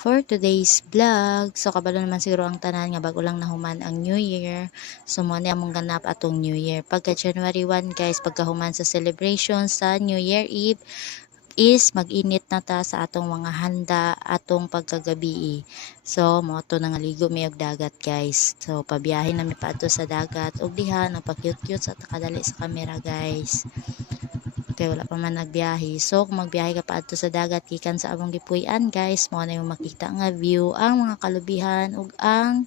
for today's vlog. So kabalo naman siguro ang tanan nga bago lang nahuman ang New Year. So mo ni among ganap atong New Year. Pagka January 1 guys, pagkahuman sa celebration sa New Year Eve is mag-init na ta sa atong mga handa atong pagkagabi. So mo to nangaligo mi og dagat guys. So pabiyahe na mi paadto sa dagat ug diha nagpa-cute-cute sa takadali sa camera guys. Kay wala pa man nagbiyahe. So kung magbiyahe ka paadto sa dagat gikan sa among gipuy-an guys, mo na yung makita nga view ang mga kalubihan ug ang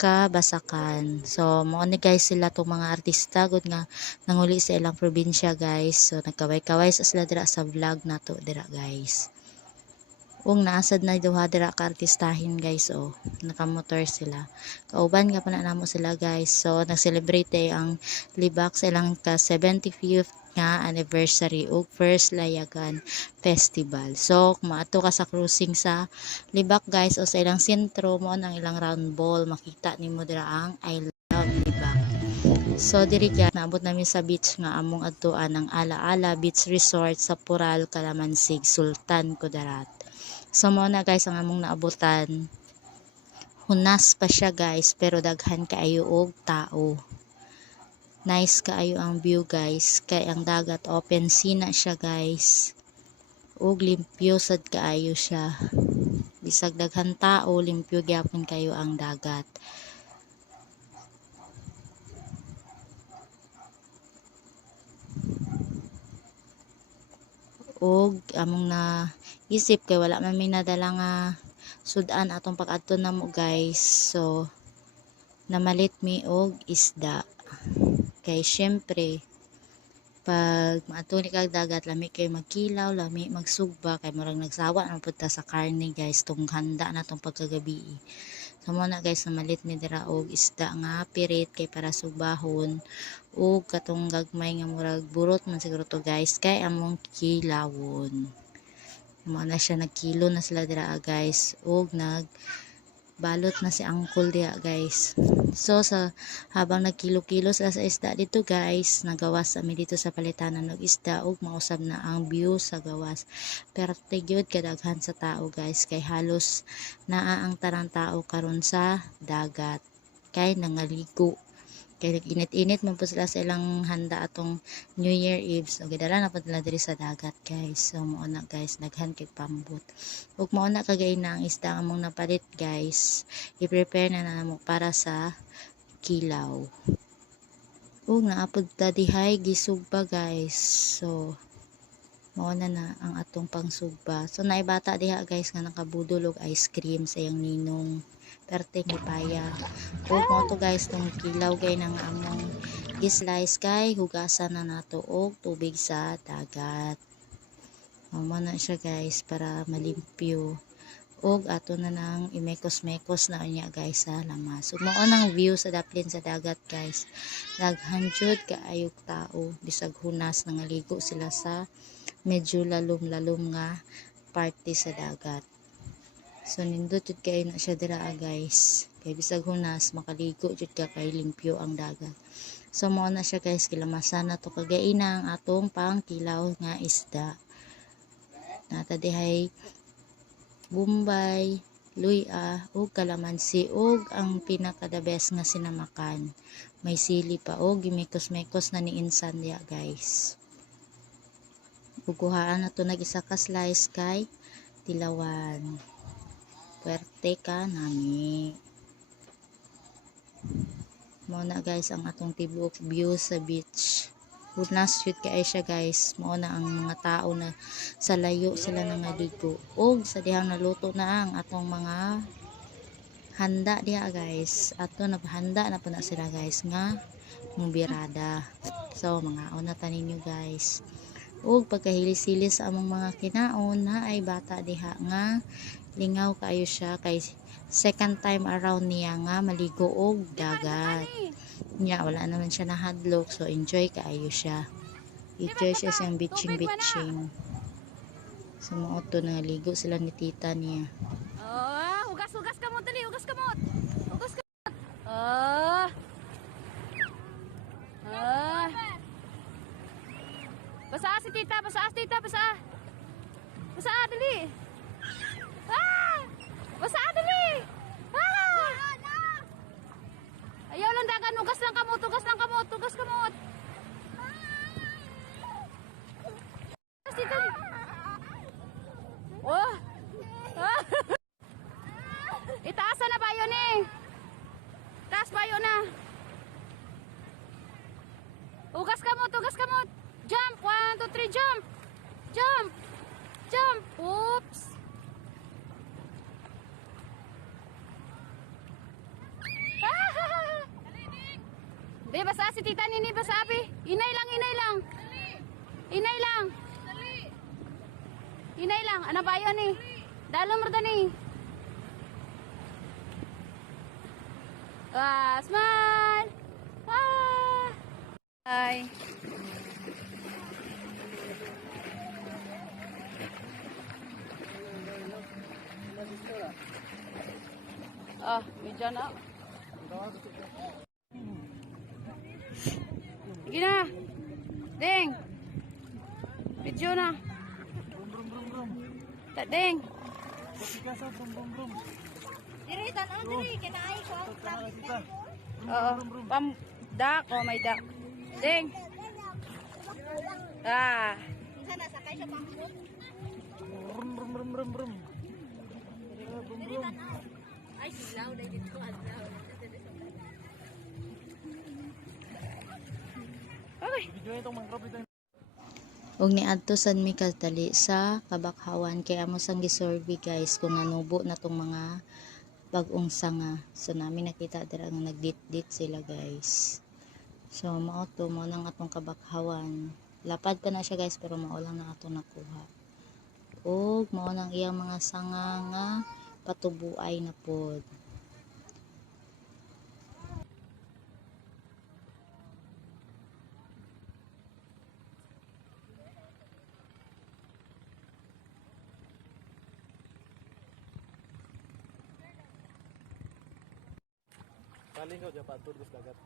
kabasakan. So mo ni guys sila tong mga artista gud nga nanguli sa ilang probinsya guys. So nagkaway-kaway sa sila dira sa vlog nato dira guys. Ung naasad na duha dira ka artistahin guys, oh nakamotor sila, kauban nga pa na namo sila guys. So nag-celebrate ang Libak sa ilang ka 75th nga anniversary ug first layagan festival. So kung maato ka sa cruising sa Libak guys o sa ilang sentro mo ang ilang round ball, makita nimo dira ang I love Libak. So diri guys naabot namin sa beach nga among adtuan ang Ala-Ala Beach Resort sa Pural, Calamansig, Sultan, Kudarat. So mo na guys ang among naabutan. Hunas pa siya guys pero daghan kaayo og tao. Nice kaayo ang view guys kay ang dagat open sea na siya guys. Ug limpyo sad kaayo siya. Bisag daghan tao limpyo gyapon kayo ang dagat. Og among na isip kay wala man may nadala nga sudan atong pag-adto namo guys. So namalit mi og isda. Kay syempre pag maato ni kag dagat lami kay magkilaw, lami magsugba kay murag nagsawa na punta sa karne guys tong handa na tong pagkagabi. So mo na guys namalit mi dira og isda nga pirit kay para sugbahon ug katong gagmay nga murag burot man siguro to guys kay among kilawon. Mo na siya nagkilo na sila dira guys ug balot na si uncle diya guys. So sa habang nagkilo-kilo sa isda dito guys, nagawas kami dito sa palitanan ng isda ug mausab na ang view sa gawas. Pero tigyod kadaghan sa tao guys kay halos naa ang tarang tao karon sa dagat kay nangaligo. Kay init-init man po sila sa ilang handa atong New Year Eve. So gidala na po nila diri sa dagat guys. So mao na guys daghan kay pambot. Ug mao na kagay na ang isda among napalit guys. I-prepare na namo para sa kilaw. Ug naapod ta dihay gisugba guys. So mao na ang atong pangsugba. So naay bata diha guys nga nakabudol og ice cream sa iyang ninong. Perteng ipaya. Ug mo to guys tong kilaw gay nang among i-slice kay hugasan na nato og tubig sa dagat. Mao na siya guys para malimpyo. Og ato na nang imekos-mekos na niya guys sa lamas. So mao nang view sa daplin sa dagat guys. Daghan jud kaayog tao bisag hunas nangaligo sila sa medyo lalom-lalom nga party sa dagat. So nindot jud kay na siya dira guys. Kay bisag hunas makaligo jud ka kay limpyo ang dagat. So mao na siya guys kilamasan na to kagay na ang atong pangkilaw nga isda. Nata dihay Bombay, luya ug kalamansi ug ang pinaka the best nga sinamakan. May sili pa og gimekos-mekos na ni insan diya guys. Bukuhaan na to nag-isa ka slice kay tilawan. Puwerte ka nami. Mao na guys ang atong tibuok view sa beach. Hunas shoot kay siya guys. Mao na ang mga tao na sa layo sila nangaligo. Og sa dihang naluto na ang atong mga handa diha guys. Ato na handa na po na sila guys nga mubirada. So mga una tanin nyo guys. Og pagkahilis-hilis sa among mga kinaon na ay bata diha nga lingaw kaayo siya kay second time around niya nga maligo og dagat. Nya wala naman siya nahadlok so enjoy kaayo siya. Enjoy siya siyang bitching. So mo to naligo sila ni tita niya. Oh, hugas kamot dali, hugas kamot. Oh. Oh. Basa si tita, basa. Basa dali. Ah! tita nini ba sabi? Inay lang, inay lang. Inay lang. Inay lang. Ano ba yun eh? Dalom rada ni. Wah, smile. Ah. Hi. Ah, medyo na. Sige na. Ding. Video na. Tak ding. Diri tan diri kinaay ko. Oo. Pam dak oh may dak. Ding. Ah. Sana sakay sa pangkot. Ay silaw dai dito adlaw. Okay. Ug niadto sad mi kadali sa Kabakhawan kay amo sang gisurvey guys kung nanubo na tong mga bag-ong sanga. So namin nakita dira nga nagdit-dit sila guys. So mao to mo nang atong Kabakhawan. Lapad pa na siya guys pero mao lang na ato nakuha. Ug mao nang iyang mga sanga nga patubuay na pod. Paling kau dapat turun dagat.